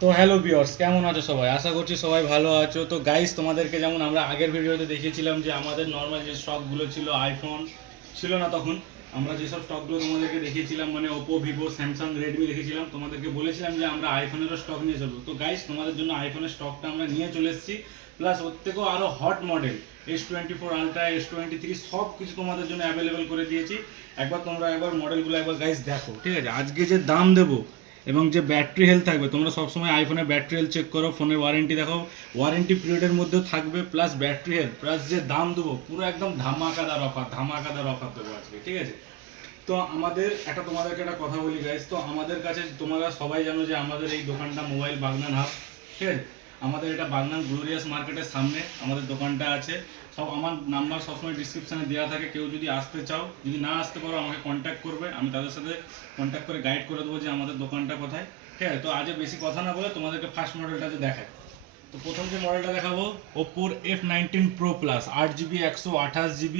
তো hello viewers, কেমন আছো সবাই? আশা করছি সবাই ভালো আছো। তো গাইস, তোমাদেরকে যেমন আমরা আগের ভিডিওতে দেখিয়েছিলাম যে আমাদের নর্মাল যে স্টকগুলো ছিল, আইফোন ছিল না তখন। আমরা যেসব স্টকগুলো তোমাদেরকে দেখিয়েছিলাম, মানে ওপো, ভিভো, স্যামসাং, রেডমি দেখেছিলাম, তোমাদেরকে বলেছিলাম যে আমরা আইফোনেরও স্টক নিয়ে চলবো। তো গাইস, তোমাদের জন্য আইফোনের স্টকটা আমরা নিয়ে চলে এসেছি, প্লাস ওর থেকেও আরও hot model S24 Ultra, S23 সব কিছু তোমাদের জন্য অ্যাভেলেবেল করে দিয়েছি। একবার মডেলগুলো একবার গাইস দেখো, ঠিক আছে? আজকে যে দাম দেবো এবং যে ব্যাটারি হেলথ থাকবে, তোমরা সবসময় আইফোনের ব্যাটারি হেলথ চেক করো, ফোনের ওয়ারেন্টি দেখো, ওয়ারেন্টি পিরিয়ডের মধ্যেও থাকবে, প্লাস ব্যাটারি হেলথ, প্লাস যে দাম দেবো পুরো একদম ধামাকাদার অফার দেবো আজকে, ঠিক আছে? তো তোমাদেরকে একটা কথা বলি গাইস, তো আমাদের কাছে তোমরা সবাই জানো যে আমাদের এই দোকানটা মোবাইল বাগনান হাব, ঠিক আছে? আমাদের এটা বাগনান গ্লোরিয়াস মার্কেটের সামনে আমাদের দোকানটা আছে। সব আমার নাম্বার সবসময় ডিসক্রিপশানে দেওয়া থাকে, কেউ যদি আসতে চাও, যদি না আসতে পারো আমাকে কন্ট্যাক্ট করবে, আমি তাদের সাথে কন্ট্যাক্ট করে গাইড করে দেবো যে আমাদের দোকানটা কোথায়, ঠিক আছে? তো আজকে বেশি কথা না বলে তোমাদেরকে ফার্স্ট মডেলটা যে দেখায়। তো প্রথম যে মডেলটা দেখাবো, ওপ্পোর F19 Pro Plus, 8 GB 128 GB,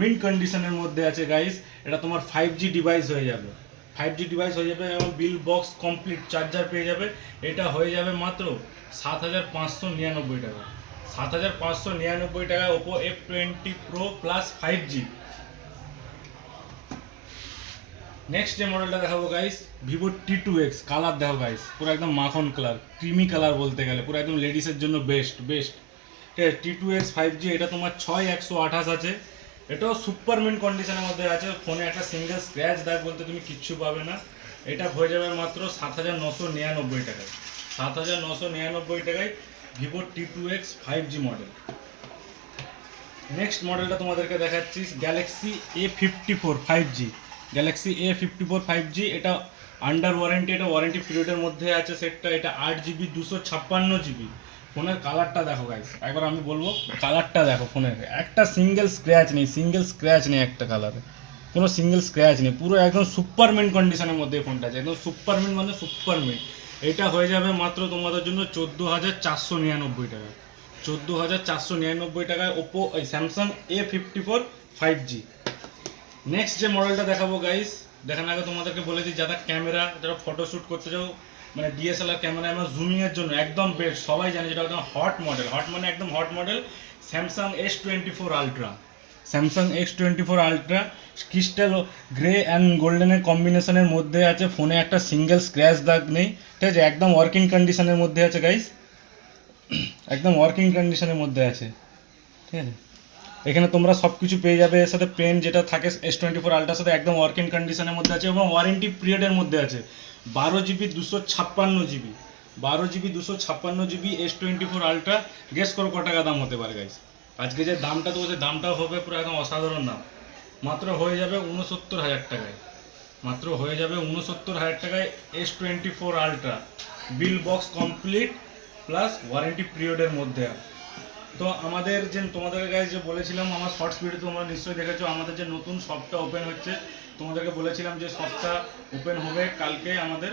mint কন্ডিশনের মধ্যে আছে গাইস। এটা তোমার 5G ডিভাইস হয়ে যাবে, 5G ডিভাইস হয়ে যাবে এবং বিল বক্স কমপ্লিট, চার্জার পেয়ে যাবে। এটা হয়ে যাবে মাত্র 7,599 টাকা। 7,599 টাকায় Oppo F20 Pro Plus 5G। Next যে মডেলটা দেখাবো গাইস, ভিভো T2X। কালার দেখো গাইস, পুরো একদম মাখন কালার, ক্রিমি কালার বলতে গেলে, পুরো একদম লেডিসের জন্য বেস্ট বেস্ট, ঠিক আছে? T2X 5G, এটা তোমার 6128 আছে। এটাও সুপার মিন্ট কন্ডিশনের মধ্যে আছে, ফোনে একটা সিঙ্গেল স্ক্র্যাচ দাগ বলতে তুমি কিচ্ছু পাবে না। এটা হয়ে যাবে মাত্র 7,999 টাকায়। 7,999 টাকায় Vivo T2X 5G model. Next মডেলটা তোমাদেরকে দেখাচ্ছি, Galaxy A54 5G। Galaxy A54 5G, এটা আন্ডার ওয়ারেন্টি, এটা ওয়ারেন্টি পিরিয়ডের মধ্যে আছে সেটটা। এটা 8 GB 256 GB। ফোনের কালারটা দেখো গাইস, একবার আমি বলবো কালারটা দেখো, ফোনের একটা সিঙ্গেল স্ক্র্যাচ নেই একটা কালারে, কোনো সিঙ্গেল স্ক্র্যাচ নেই, পুরো একদম সুপার মিন্ট কন্ডিশনের মধ্যে এই ফোনটা আছে, একদম সুপার মিন্ট মানে সুপার মিন্ট। এটা হয়ে যাবে মাত্র তোমাদের জন্য 14,499 টাকা। 14,499 টাকায় Oppo Samsung A54 5G। Next যে মডেলটা দেখাবো গাইস, দেখার আগে তোমাদেরকে বলে দিই, যারা ক্যামেরা, যারা ফটোশ্যুট করতে চাও, মানে ডিএসএলআর ক্যামেরা আমরা জুমিংয়ের জন্য একদম বেস্ট, সবাই জানে যেটা একদম হট মডেল, হট মানে একদম hot model, Samsung S24 Ultra। Samsung S24 Ultra crystal grey and গোল্ডেনের কম্বিনেশনের মধ্যে আছে, ফোনে একটা সিঙ্গেল স্ক্র্যাচ দাগ নেই, ঠিক আছে? একদম ওয়ার্কিং কন্ডিশনের মধ্যে আছে গাইস, একদম ওয়ার্কিং কন্ডিশনের মধ্যে আছে, ঠিক আছে? এখানে তোমরা সব কিছু পেয়ে যাবে, এর সাথে পেন যেটা থাকে S24 Ultraর সাথে একদম ওয়ার্কিং কন্ডিশনের মধ্যে আছে এবং ওয়ারেন্টি পিরিয়ডের মধ্যে আছে। 12 GB 256 GB, 12 GB 256 GB S24 Ultra। Guess করো ক টাকা দাম হতে পারে গাইস? আজকে যে দামটা দেবো সে দামটাও হবে পুরো একদম অসাধারণ দাম, মাত্র হয়ে যাবে 69,000 টাকায়। মাত্র হয়ে যাবে 69,000 টাকায় S24 Ultra, bill box complete, plus warranty পিরিয়ডের মধ্যে। তো আমাদের যে তোমাদের কাছে যে বলেছিলাম, আমার শর্টস ভিডিও তোমরা নিশ্চয়ই দেখেছো, আমাদের যে নতুন শপটা ওপেন হচ্ছে, তোমাদেরকে বলেছিলাম যে শপটা ওপেন হবে কালকে আমাদের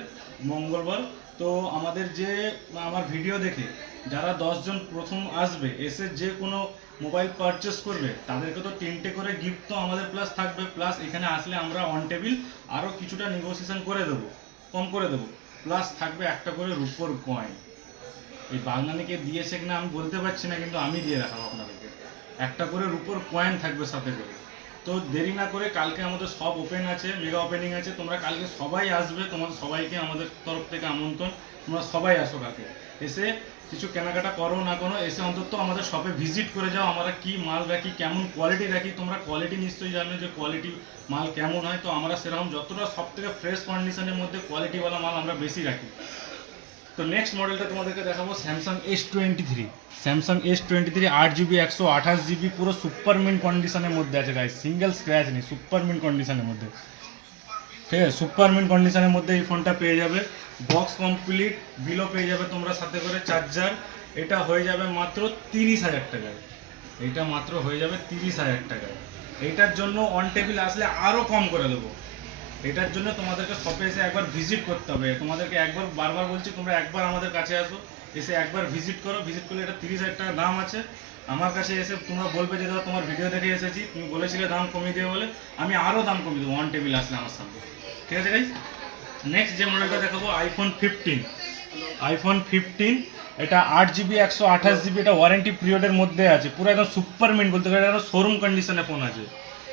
মঙ্গলবার। তো আমাদের যে আমার ভিডিও দেখে যারা 10 জন প্রথম আসবে, এসে যে কোনো মোবাইল পারচেস করবে, তাদেরকে তো 3টে করে গিফট তো আমাদের প্লাস থাকবে, প্লাস এখানে আসলে আমরা অন টেবিল আরও কিছুটা নেগোসিয়েশন করে দেবো, কম করে দেবো, প্লাস থাকবে একটা করে রুপোর কয়েন। এই বাগনানিকে দিয়েছে কিনা আমি বলতে পারছি না, কিন্তু আমি দিয়ে রাখাবো আপনাদেরকে, একটা করে রুপোর কয়েন থাকবে সাথে করে। তো দেরি না করে, কালকে আমাদের সব ওপেন আছে, মেগা ওপেনিং আছে, তোমরা কালকে সবাই আসবে, তোমাদের সবাইকে আমাদের তরফ থেকে আমন্ত্রণ, তোমরা সবাই আসো কালকে। এসে কিছু কেনাকাটা করো না কোনো, এসে অন্তত আমাদের শপে ভিজিট করে যাও, আমরা কি মাল রাখি, কেমন কোয়ালিটি রাখি। তোমরা কোয়ালিটি নিশ্চয়ই জানো যে কোয়ালিটি মাল কেমন হয়, তো আমরা সেরকম যতটা সব থেকে ফ্রেশ কন্ডিশনের মধ্যে কোয়ালিটিওয়ালা মাল আমরা বেশি রাখি। তো নেক্সট মডেলটা তোমাদেরকে দেখাবো, Samsung S23। Samsung S23 8 GB 128 GB, পুরো সুপার মিন্ট কন্ডিশনের মধ্যে আছে গাইস, সিঙ্গেল স্ক্র্যাচ নেই, সুপার মিন্ট কন্ডিশনের মধ্যে, ঠিক আছে? সুপার মিন্ট কন্ডিশনের মধ্যে এই ফোনটা পেয়ে যাবে, বক্স কমপ্লিট, বিলও পেয়ে যাবে তোমরা সাথে করে, চার্জার। এটা হয়ে যাবে মাত্র 30,000 টাকায়। এইটা মাত্র হয়ে যাবে 30,000 টাকায়। এইটার জন্য অন টেবিল আসলে আরও কম করে দেবো। এটার জন্য তোমাদেরকে শপে এসে একবার ভিজিট করতে হবে, তোমাদেরকে একবার বারবার বলছি, তোমরা একবার আমাদের কাছে আসো, এসে একবার ভিজিট করো, ভিজিট করলে এটা 30,000 টাকা দাম আছে। আমার কাছে এসে তোমরা বলবে যে দাদা তোমার ভিডিও দেখে এসেছি, তুমি বলেছিলে দাম কমিয়ে দেবে বলে, আমি আরও দাম কমিয়ে দেবো ওয়ান টেবিল আসলে আমার সামনে, ঠিক আছে গাইজ? নেক্সট যে মডেলটা দেখাবো, iPhone 15। আইফোন 15, এটা 8 GB 128 GB, এটা ওয়ারেন্টি পিরিয়ডের মধ্যে আছে, পুরো একদম সুপার মিন্ট বলতে গেলে এটা শোরুম কন্ডিশনে ফোন আছে।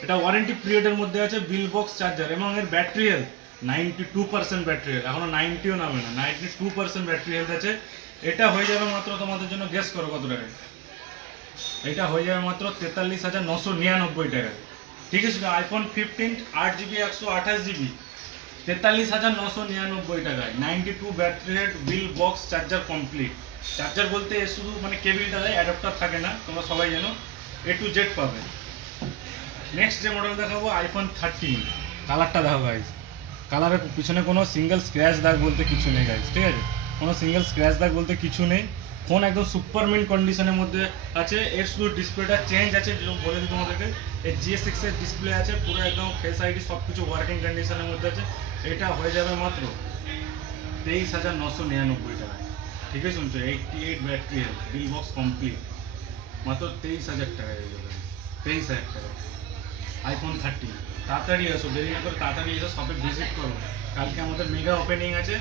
এটা ওয়ারেন্টি পিরিয়ডের মধ্যে আছে, বিল বক্স চার্জার, এবং এর ব্যাটারি হেলথ 92% ব্যাটারি হেলথ, এখনো 90ও নামে না, 92% ব্যাটারি হেলথ আছে। এটা হয়ে যাবে মাত্র তোমাদের জন্য, গেস করো কত টাকায়? এটা হয়ে যাবে মাত্র 43,999 টাকায়। ঠিক আছে, আইফোন 15 8 GB 128 GB 43,999 টাকায়, 92 battery head, bill box, charger complete. Charger বলতে এর শুধু মানে কেবিলটা দেয়, অ্যাডাপ্টার থাকে না, তোমরা সবাই জানো, A to Z পাবে। নেক্সট যে মডেল দেখাবো আইফোন 13, কালারটা দেখো গাইজ, কালারের পিছনে কোনো সিঙ্গেল স্ক্র্যাচ দাগ বলতে কিছু নেই গাইজ, ঠিক আছে, কোনো সিঙ্গেল স্ক্র্যাচ দাগ বলতে কিছু নেই। ফোন একদম সুপার মিন্ট কন্ডিশনের মধ্যে আছে। এর শুধু ডিসপ্লেটা চেঞ্জ আছে, যেরকম বলে দিই তোমাদেরকে, এর GS6 এর ডিসপ্লে আছে, পুরো একদম ফেস আইডি সব কিছু ওয়ার্কিং কন্ডিশনের মধ্যে আছে। এটা হয়ে যাবে মাত্র 23,999 টাকা। ঠিক আছে শুনছো, 88 battery health, bill box complete, মাত্র 23,000 টাকায় হয়ে যাবে, 23,000 টাকা আইফোন 13। তাড়াতাড়ি আসো, দেরি না করে তাড়াতাড়ি এসো, শপে ভিজিট করো। কালকে আমাদের মেগা ওপেনিং আছে,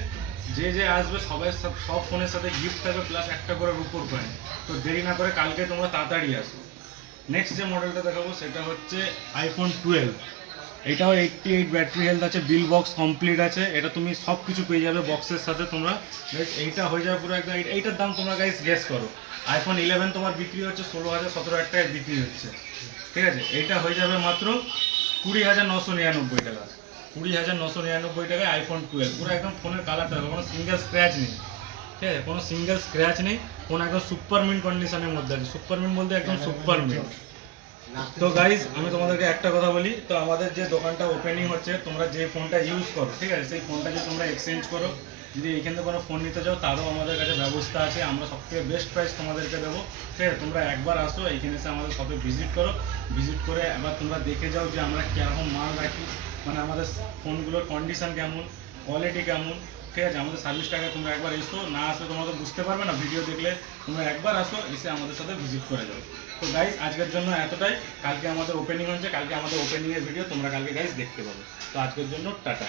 যে যে আসবে সবাই সব ফোনের সাথে গিফট থাকবে, প্লাস একটা করে রূপোর কয়েন। তো দেরি না করে কালকে তোমরা তাড়াতাড়ি আসো। নেক্সট যে মডেলটা দেখাবো সেটা হচ্ছে আইফোন 12। এটাও 88 ব্যাটারি হেলথ আছে, বিল বক্স কমপ্লিট আছে, এটা তুমি সব কিছু পেয়ে যাবে বক্সের সাথে তোমরা। এইটা হয়ে যাবে পুরো একদম, এইটার দাম তোমরা গাইস গেস করো। আইফোন 11 তোমার বিক্রি হচ্ছে 16,000-17,000 টাকায় বিক্রি হচ্ছে, ঠিক আছে, এইটা হয়ে যাবে মাত্র 20,999 টাকা। 20,999 টাকায় আইফোন 12, পুরো একদম ফোনের কালারটা কোনো সিঙ্গেল স্ক্র্যাচ নেই, ঠিক আছে, কোনো সিঙ্গেল স্ক্র্যাচ নেই, ফোন একদম সুপার মিন্ট কন্ডিশনের মধ্যে আছে। সুপার মিন্ট বলতে একদম সুপার মিন্ট। তো গাইজ আমি তোমাদেরকে একটা কথা বলি, তো আমাদের যে দোকানটা ওপেনিং হচ্ছে, তোমরা যে ফোনটা ইউজ করো, ঠিক আছে, সেই ফোনটা যদি তোমরা এক্সচেঞ্জ করো, যদি এইখান থেকে কোনো ফোন নিতে চাও, তারও আমাদের কাছে ব্যবস্থা আছে, আমরা সবথেকে বেস্ট প্রাইস তোমাদেরকে দেবো। ঠিক আছে, তোমরা একবার আসো, এইখানে এসে আমাদের শপে ভিজিট করো, ভিজিট করে একবার তোমরা দেখে যাও যে আমরা কীরকম মাল রাখি, মানে আমাদের ফোনগুলোর কন্ডিশন কেমন, কোয়ালিটি কেমন, ঠিক আছে, আমাদের সার্ভিসটাকে তোমরা একবার এসো, না আসো তোমরা তো বুঝতে পারবে না, ভিডিও দেখলে তোমরা একবার আসো, এসে আমাদের সাথে ভিজিট করে যাও। তো গাইজ আজকের জন্য এতটাই, কালকে আমাদের ওপেনিং হচ্ছে, কালকে আমাদের ওপেনিংয়ের ভিডিও তোমরা কালকে গাইজ দেখতে পাবে। তো আজকের জন্য টাটা।